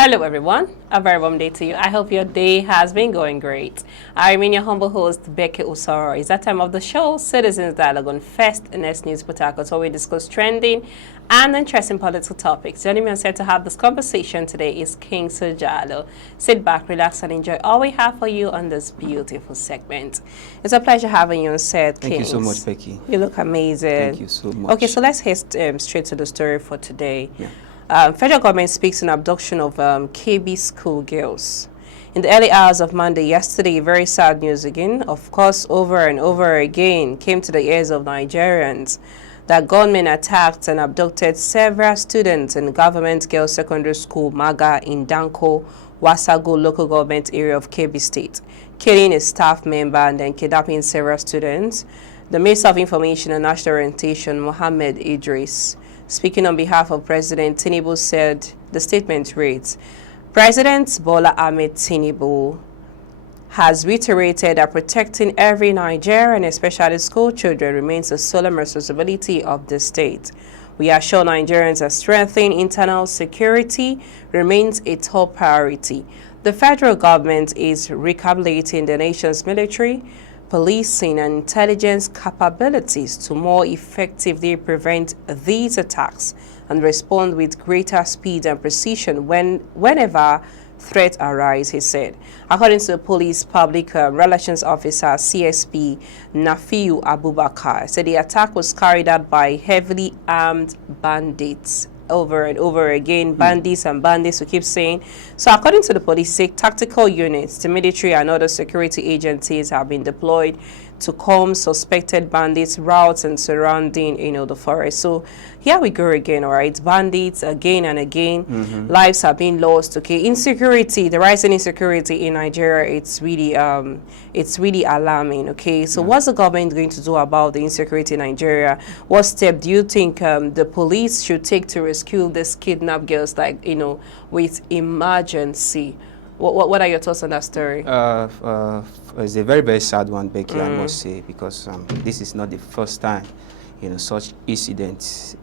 Hello everyone, a very warm day to you. I hope your day has been going great. I remain your humble host, Becky Usoro. It's that time of the show, Citizens Dialogue on First Nest News Portal, where we discuss trending and interesting political topics. Joining me on set to have this conversation today is King Sojalo. Sit back, relax, and enjoy all we have for you on this beautiful segment. It's a pleasure having you on set, King. Thank you so much, Becky. You look amazing. Thank you so much. Okay, so let's head straight to the story for today. Yeah. Federal government speaks on abduction of Kebbi Schoolgirls. In the early hours of Monday yesterday, very sad news again, of course, over and over again, came to the ears of Nigerians that gunmen attacked and abducted several students in Government Girls Secondary School, Maga, in Danko, Wasago local government area of Kebbi State, killing a staff member and then kidnapping several students. The Minister of Information and National Orientation, Mohammed Idris, speaking on behalf of President Tinubu, said the statement reads, President Bola Ahmed Tinubu has reiterated that protecting every Nigerian, especially school children, remains a solemn responsibility of the state. We assure Nigerians that strengthening internal security remains a top priority. The federal government is recalibrating the nation's military, policing and intelligence capabilities to more effectively prevent these attacks and respond with greater speed and precision whenever threats arise, he said. According to the police public relations officer, CSP Nafiu Abubakar, said the attack was carried out by heavily armed bandits. Over and over again, bandits, we keep saying. So according to the police, tactical units, the military and other security agencies have been deployed to comb suspected bandits' routes and surrounding, the forest. So here we go again, all right? Bandits again and again. Lives are being lost, okay? Insecurity, the rising insecurity in Nigeria, it's really alarming, okay? So what's the government going to do about the insecurity in Nigeria? What step do you think the police should take to rescue these kidnapped girls, with emergency? What are your thoughts on that story? It's a very, very sad one, Becky, I must say, because this is not the first time, such incident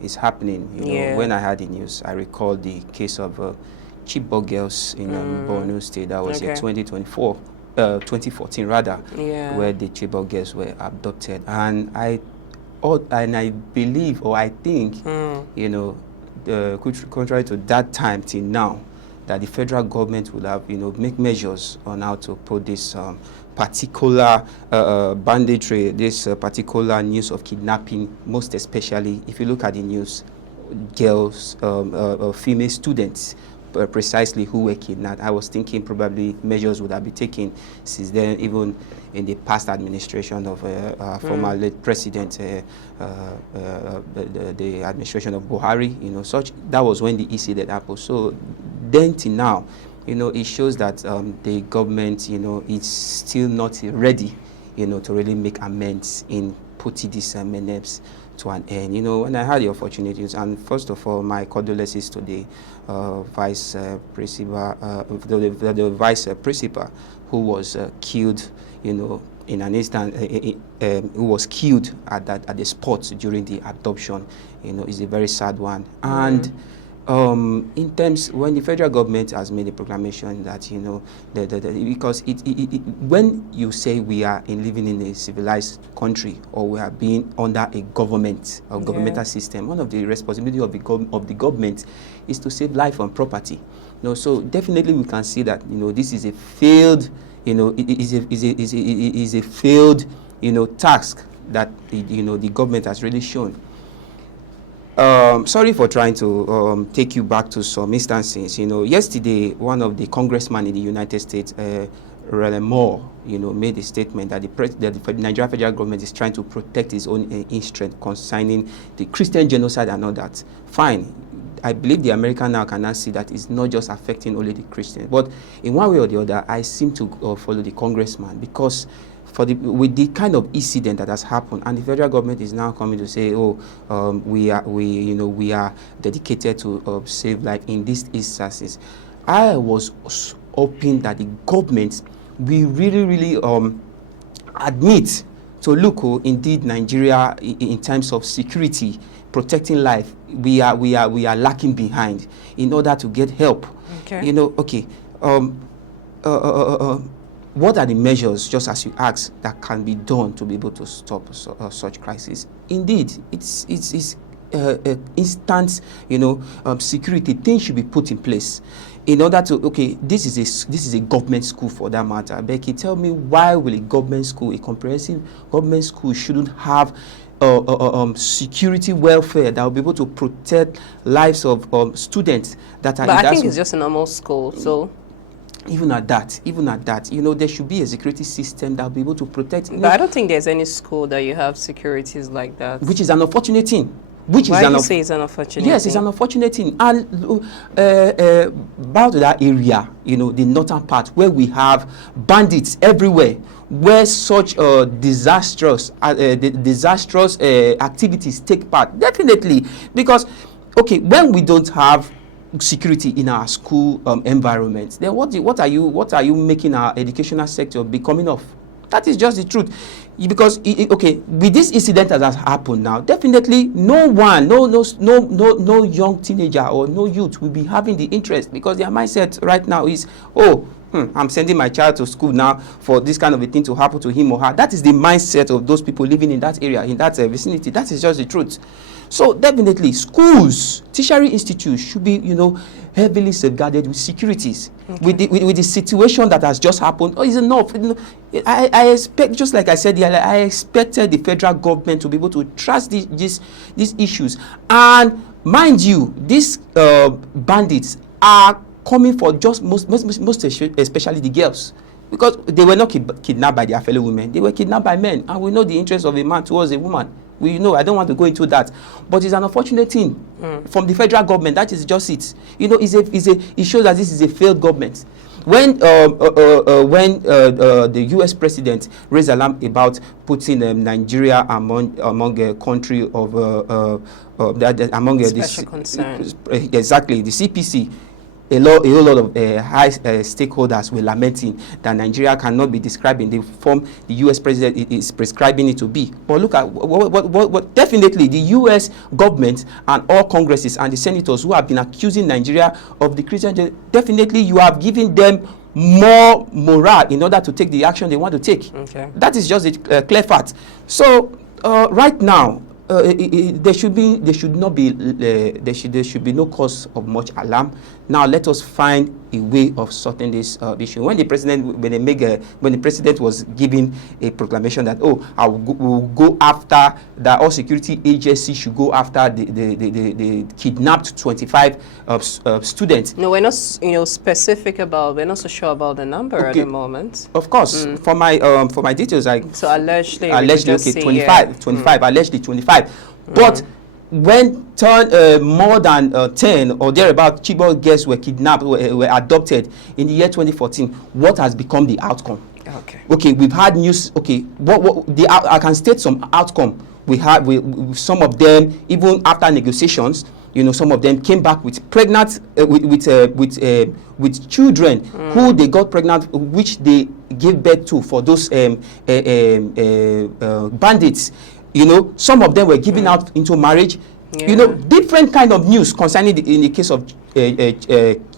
is happening. When I heard the news, I recall the case of Chibok girls in Borno State. That was in 2014 rather, where the Chibok girls were abducted. And I believe, or I think, contrary to that time till now, that the federal government will have, make measures on how to put this particular banditry, this particular news of kidnapping, most especially if you look at the news, girls, female students, precisely who were kidnapped. I was thinking probably measures would have been taken since then, even in the past administration of former late president, the administration of Buhari, that was when the incident happened. So then till now, it shows that the government, is still not ready, to really make amends in putting these menace to an end. When I had the opportunities, and first of all, my condolences to the vice principal, the vice principal who was killed, in an instant, who was killed at the spot during the abduction. Is a very sad one. And in terms, when the federal government has made a proclamation that, because when you say we are living in a civilized country, or we are being under a government or governmental system, one of the responsibility of the government is to save life and property. So definitely we can see that, this is a failed, is a failed, task that the government has really shown. Sorry for trying to take you back to some instances. Yesterday, one of the congressmen in the United States, Moore, made a statement that the Nigerian federal government is trying to protect its own interest concerning the Christian genocide and all that. Fine. I believe the American now cannot see that it's not just affecting only the Christians. But in one way or the other, I seem to follow the congressman, because with the kind of incident that has happened, and the federal government is now coming to say, we are dedicated to save life in these instances. I was hoping that the government will really admit to look, indeed, Nigeria in terms of security, protecting life, we are lacking behind in order to get help. Okay. You know, okay. What are the measures, just as you asked, that can be done to be able to stop such crisis? Indeed, it's instant, security. Things should be put in place in order to. Okay, this is a government school for that matter. Becky, tell me, why will a government school, a comprehensive government school, shouldn't have security welfare that will be able to protect lives of students that are. But I think it's just a normal school, so. Even at that, there should be a security system that will be able to protect. But I don't think there's any school that you have securities like that. Which is an unfortunate thing. Why do you say it's an unfortunate thing? Yes, it's an unfortunate thing. And about that area, the northern part, where we have bandits everywhere, where such disastrous activities take part. Definitely, because, okay, when we don't have security in our school environment, then what are you making our educational sector becoming of? That is just the truth. Because okay, with this incident that has happened now, definitely no young teenager or no youth will be having the interest, because their mindset right now is, I'm sending my child to school now for this kind of a thing to happen to him or her. That is the mindset of those people living in that area, in that vicinity. That is just the truth. So definitely, schools, tertiary institutes should be, heavily safeguarded with securities. Okay. With the situation that has just happened, is enough. I expect, just like I said earlier, I expected the federal government to be able to trust these issues. And mind you, these bandits are coming for just most especially the girls, because they were not kidnapped by their fellow women. They were kidnapped by men, and we know the interest of a man towards a woman. We know, I don't want to go into that, but it's an unfortunate thing from the federal government. That is just it. It shows that this is a failed government. When the U.S. president raised alarm about putting Nigeria among a country of among special concerns, exactly, the CPC. A whole lot of high stakeholders were lamenting that Nigeria cannot be described in the form the U.S. president is prescribing it to be. But look at what definitely the U.S. government and all Congresses and the senators who have been accusing Nigeria of the Christian, definitely you have given them more morale in order to take the action they want to take. Okay. That is just a clear fact. So right now, there should be no cause of much alarm. Now let us find a way of sorting this issue. When the president was giving a proclamation that we'll go after that, all security agencies should go after the kidnapped 25 students. No, we're not specific about. We're not so sure about the number at the moment. Of course, for my details, so allegedly okay, 25, allegedly 25, but when more than 10 or thereabout Chibok girls were kidnapped, were adopted in the year 2014, what has become the outcome? Okay, we've had news. Okay, I can state some outcome. We had with some of them, even after negotiations, some of them came back with pregnant with children who they got pregnant, which they gave birth to for those bandits. Some of them were given out into marriage. Yeah. Different kind of news concerning in the case of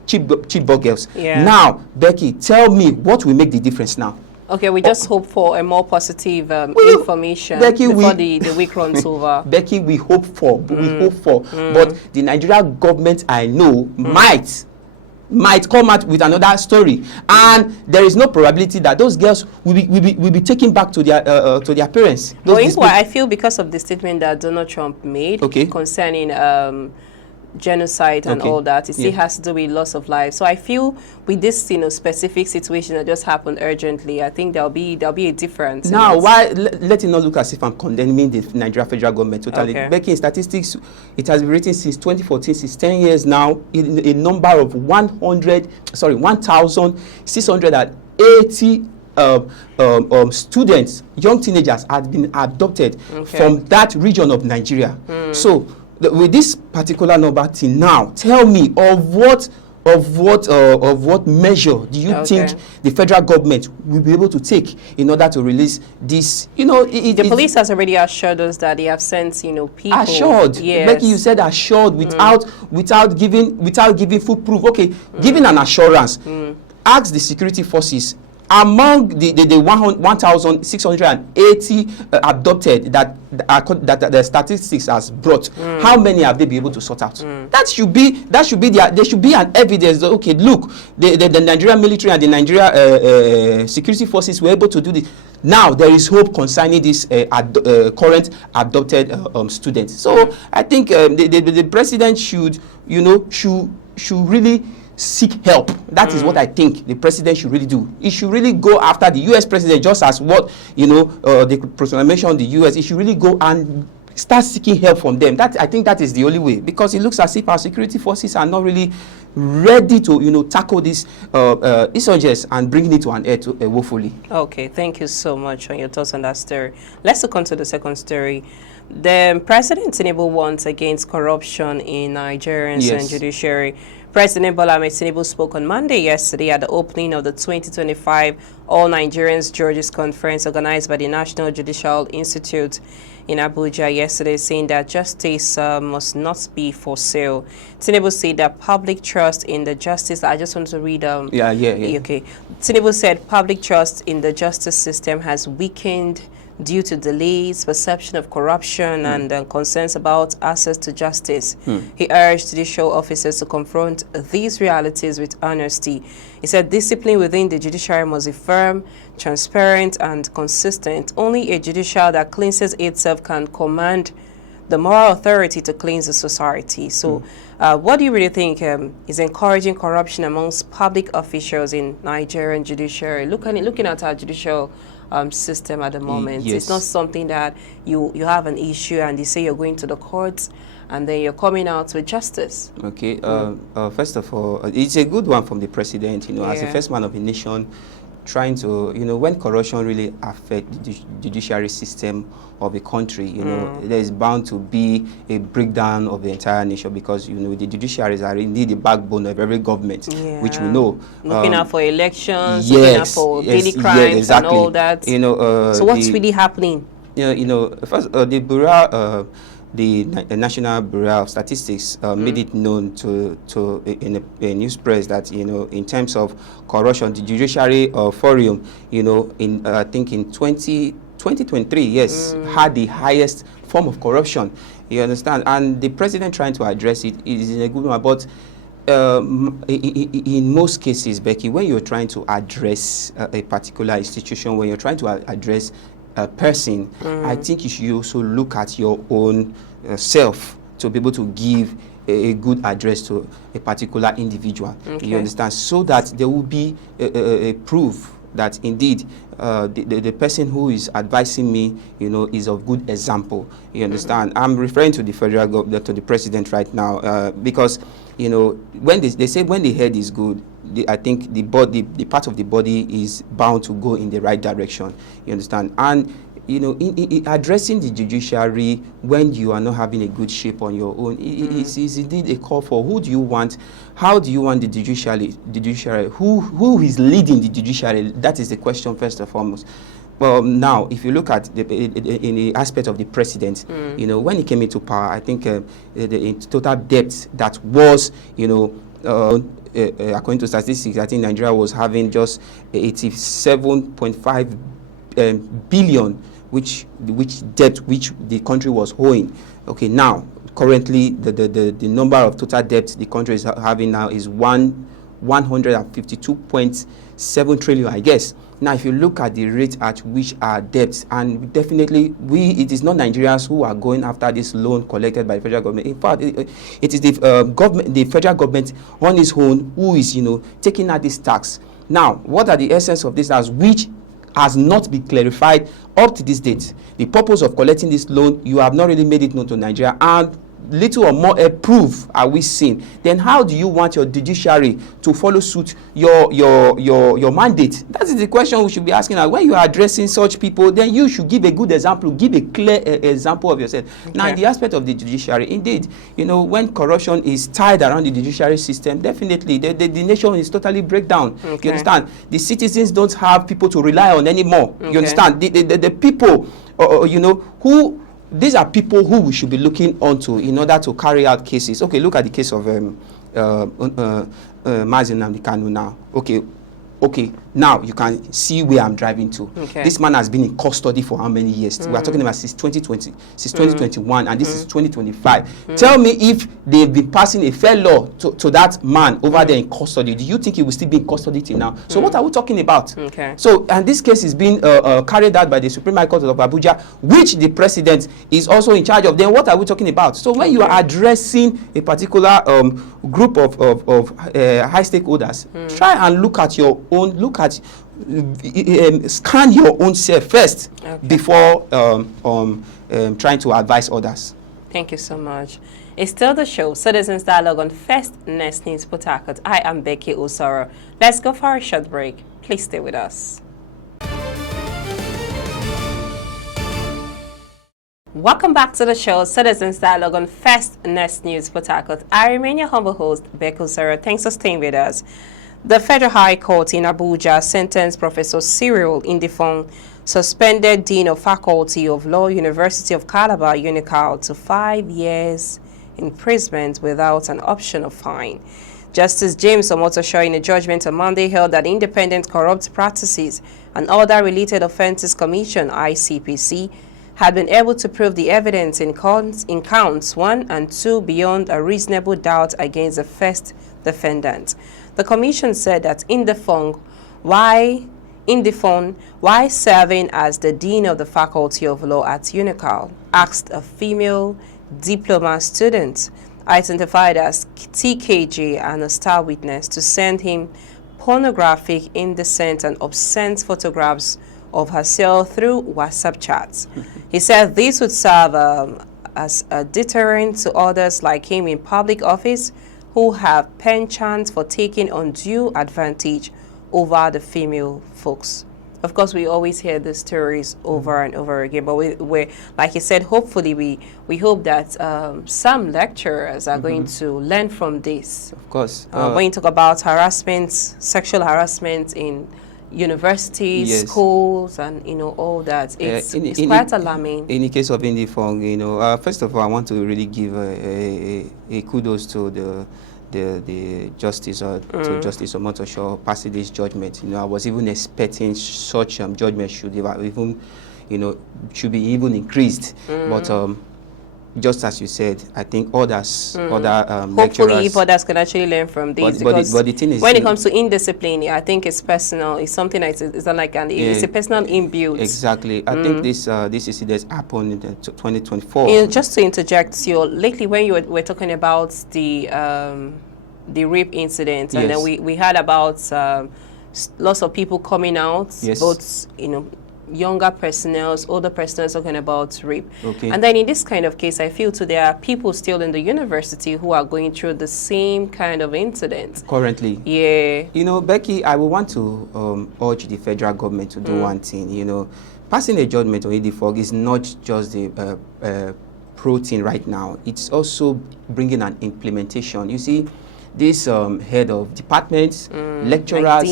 Chibok girls. Yeah. Now, Becky, tell me what will make the difference now. Okay, we just hope for a more positive information, Becky, before the week runs over. Becky, we hope for. But the Nigerian government, I know, might come out with another story, and there is no probability that those girls will be taken back to their parents. I feel because of the statement that Donald Trump made concerning genocide and all that, it still has to do with loss of life. So I feel with this specific situation that just happened urgently, I think there'll be a difference. Now, why let it not look as if I'm condemning the Nigeria federal government totally. Becky, in statistics, it has been written since 2014, since 10 years now, in a number of 1,680 students, young teenagers, had been adopted from that region of Nigeria. So with this particular number till now, tell me of what of what measure do you think the federal government will be able to take in order to release this? You know, the police has already assured us that they have sent, you know, people. Assured. Yes. Becky, you said assured without giving full proof. Okay, giving an assurance. Ask the security forces. Among the 1,680 abducted that the statistics has brought, how many have they been able to sort out? There should be an evidence that, okay, look, the Nigerian military and the Nigeria security forces were able to do this. Now there is hope concerning this current abducted students. So I think the president should really seek help. That is what I think the president should really do. He should really go after the U.S. president, just as what the proclamation of the U.S. He should really go and start seeking help from them. I think that is the only way, because it looks as if our security forces are not really ready to tackle this insurgents and bringing it to an end woefully. Okay, thank you so much on your thoughts on that story. Let's look on to the second story. The president Tinubu warns against corruption in Nigerians and judiciary. President Bola Ahmed Tinubu spoke on Monday yesterday at the opening of the 2025 All Nigerians Judges Conference organized by the National Judicial Institute in Abuja yesterday, saying that justice must not be for sale. Tinubu said that public trust in the justice, I just want to read. Okay. Tinubu said public trust in the justice system has weakened due to delays, perception of corruption, and concerns about access to justice. He urged judicial officers to confront these realities with honesty. He said discipline within the judiciary must be firm, transparent, and consistent. Only a judiciary that cleanses itself can command the moral authority to cleanse the society. So what do you really think is encouraging corruption amongst public officials in Nigerian judiciary? Looking at our judicial system at the moment. It's not something that you have an issue and you say you're going to the courts and then you're coming out with justice. Okay. First of all, it's a good one from the president, as the first man of the nation, trying to, when corruption really affects the judiciary system of a country, there is bound to be a breakdown of the entire nation, because, the judiciaries are indeed the backbone of every government, which we know. Looking out for elections, looking out for daily crimes and all that. So what's really happening? First, the Bureau, the National Bureau of Statistics made it known in a news press that, in terms of corruption, the Judiciary Forum, I think in 2023, had the highest form of corruption. You understand? And the president trying to address it is in a good one. But in most cases, Becky, when you're trying to address a particular institution, when you're trying to address a person, I think you should also look at your own self to be able to give a good address to a particular individual. You understand? So that there will be a proof that indeed the person who is advising me, is of good example. You understand? I'm referring to the federal government, to the president right now, because when they say when the head is good, I think the part of the body is bound to go in the right direction. You understand? And in addressing the judiciary when you are not having a good shape on your own, is indeed a call for who do you want, how do you want the judiciary, who is leading the judiciary? That is the question first and foremost. Well, now, if you look at in the aspect of the president, when he came into power, I think the total debt that was, according to statistics, I think Nigeria was having just 87.5 billion, which the country was owing. Okay, now currently the number of total debt the country is having now is 152.7 trillion, I guess. Now, if you look at the rate at which our debts, and definitely it is not Nigerians who are going after this loan collected by the federal government. In fact, it is the the federal government on its own who is, taking out this tax. Now, what are the essence of this tax, which has not been clarified up to this date? The purpose of collecting this loan, you have not really made it known to Nigeria, and little or more proof are we seeing, then how do you want your judiciary to follow suit your mandate? That is the question we should be asking. When you are addressing such people, then you should give a good example, give a clear example of yourself. Okay. Now, in the aspect of the judiciary, indeed, you know, when corruption is tied around the judiciary system, definitely the nation is totally breakdown. Okay. You understand? The citizens don't have people to rely on anymore. Okay. You understand? The people, you know, who... These are people who we should be looking onto in order to carry out cases. Okay, look at the case of Mazi Nnamdi Kanu now. Okay, now you can see where I'm driving to. Okay. This man has been in custody for how many years? We are talking about since 2020, since 2021, and this is 2025. Tell me if they've been passing a fair law to that man over there in custody. Do you think he will still be in custody till now? So what are we talking about? Okay. So, and this case is being carried out by the Supreme High Court of Abuja, which the president is also in charge of. Then what are we talking about? So when you are addressing a particular group of high stakeholders, try and look at your own, scan your own self first before trying to advise others. Thank you so much. It's still the show, Citizens Dialogue on First Nest News Port Harcourt. I am Becky Osoro. Let's go for a short break. Please stay with us. Welcome back to the show, Citizens Dialogue on First Nest News Port Harcourt. I remain your humble host, Becky Osoro. Thanks for staying with us. The Federal High Court in Abuja sentenced Professor Cyril Indifong, suspended Dean of Faculty of Law, University of Calabar, UNICAL, to 5 years imprisonment without an option of fine. Justice James Omotosho, in a judgment on Monday, held that Independent Corrupt Practices and Other Related Offences Commission, ICPC, had been able to prove the evidence in counts 1 and 2 beyond a reasonable doubt against the first defendant. The commission said that Indifong, while serving as the Dean of the Faculty of Law at UNICAL, asked a female diploma student, identified as TKJ and a star witness, to send him pornographic, indecent, and obscene photographs of herself through WhatsApp chats. He said this would serve as a deterrent to others like him in public office who have penchant for taking undue advantage over the female folks. Of course, we always hear these stories over and over again, but we like you said, hopefully we hope that some lecturers are going to learn from this. Of course. When you talk about harassment, sexual harassment in universities, schools, and you know all that, it's quite alarming. In the case of Indifong, you know, first of all, I want to really give a kudos to the justice to Justice Omotosho passing this judgment. You know, I was even expecting such judgment should even, you know, should be even increased, but just as you said, I think others, other lecturers... Hopefully, if others can actually learn from this. But the thing is... When it comes to indiscipline, I think it's personal. It's something that it's not like it's a personal inbuilt. Exactly. I think this incident happened in 2024. You know, just to interject, lately when you were talking about the rape incident, and then we heard about lots of people coming out, both, you know, younger personnel, older personnel talking about rape. Okay. And then in this kind of case, I feel too, there are people still in the university who are going through the same kind of incident. Currently. Yeah. You know, Becky, I would want to urge the federal government to do one thing. You know, passing a judgment on Indifong is not just the protein right now. It's also bringing an implementation. You see, this head of departments, lecturers, like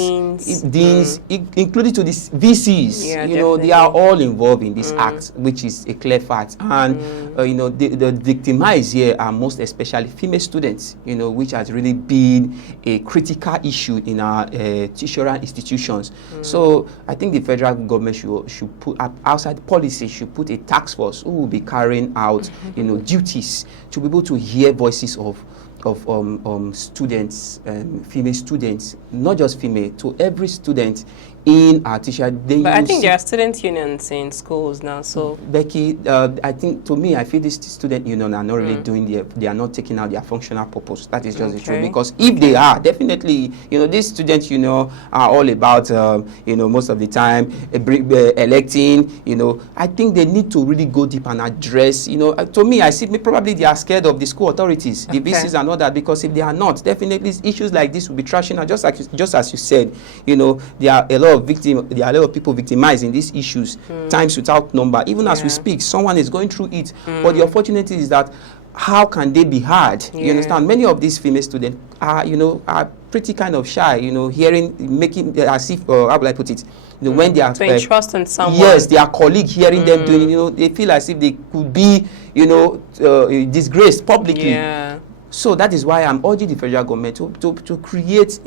deans, including to these VCs, you know, they are all involved in this act, which is a clear fact. And, you know, the victimized here are most especially female students, you know, which has really been a critical issue in our tertiary institutions. So I think the federal government should put up outside policy, should put a task force who will be carrying out, you know, duties to be able to hear voices of students, female students, not just female, to every student in our teacher. But I think there are student unions in schools now, so... Becky, I think, to me, I feel these student unions are not really doing they are not taking out their functional purpose. That is just the truth. Because if they are, definitely, these students, are all about, most of the time, electing, I think they need to really go deep and address, to me, I see probably they are scared of the school authorities, the VCs and all that, because if they are not, definitely issues like this will be trashing. And just as you said, there are a lot of people victimized in these issues, times without number. Even as we speak, someone is going through it. But the unfortunate is that how can they be heard? You understand? Many of these female students are pretty kind of shy, making as if, how will I put it? When they are trust in someone. Yes, their colleague hearing them doing, they feel as if they could be, disgraced publicly. Yeah. So that is why I'm urging the federal government to create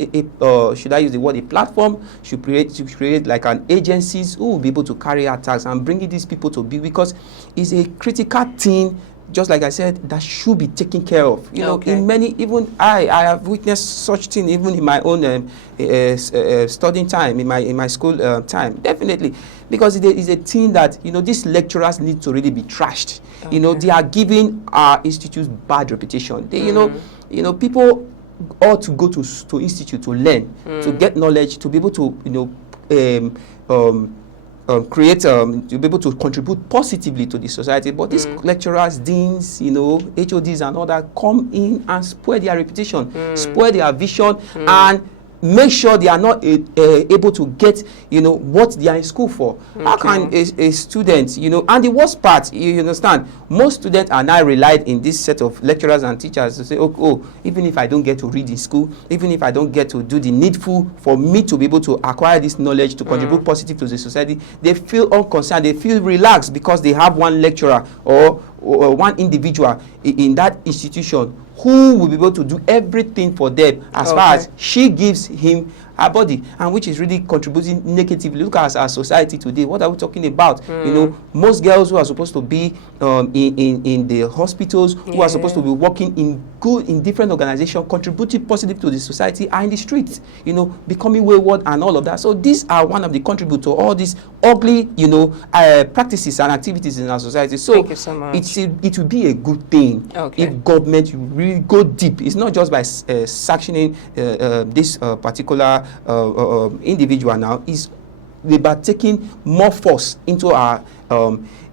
should I use the word, a platform, should create like an agencies who will be able to carry out tasks and bringing these people to be, because it's a critical thing, just like I said, that should be taken care of. In many, even I have witnessed such thing even in my own studying time, in my school time, definitely, because it is a thing that these lecturers need to really be trashed. They are giving our institutes bad reputation. They, people ought to go to institute to learn, to get knowledge, to be able to create to be able to contribute positively to the society. But these lecturers, deans, HODs and all that come in and spoil their reputation, spoil their vision, and make sure they are not able to get what they are in school for. How can a student, and the worst part, you understand, most students are now relied in this set of lecturers and teachers to say, oh, even if I don't get to read in school, even if I don't get to do the needful for me to be able to acquire this knowledge to contribute positive to the society, they feel unconcerned, they feel relaxed because they have one lecturer or one individual in that institution who will be able to do everything for them as far as she gives him her body, and which is really contributing negatively. Look at our society today. What are we talking about? Most girls who are supposed to be in the hospitals, who are supposed to be working in different organizations, contributing positively to the society, are in the streets, becoming wayward and all of that. So these are one of the contributors to all these ugly, practices and activities in our society. So thank you so much. It will be a good thing if government really go deep. It's not just by sanctioning this particular individual now, is about taking more force into our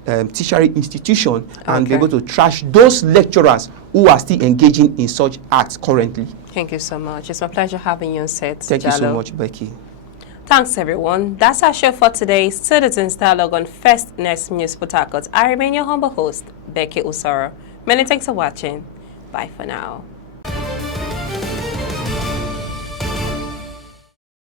tertiary institution and be able to trash those lecturers who are still engaging in such acts currently. Thank you so much. It's my pleasure having you on set. Thank you so much, Becky. Thanks, everyone. That's our show for today. Citizens Dialogue on First Next News Port Harcourt. I remain your humble host, Becky Usara. Many thanks for watching. Bye for now.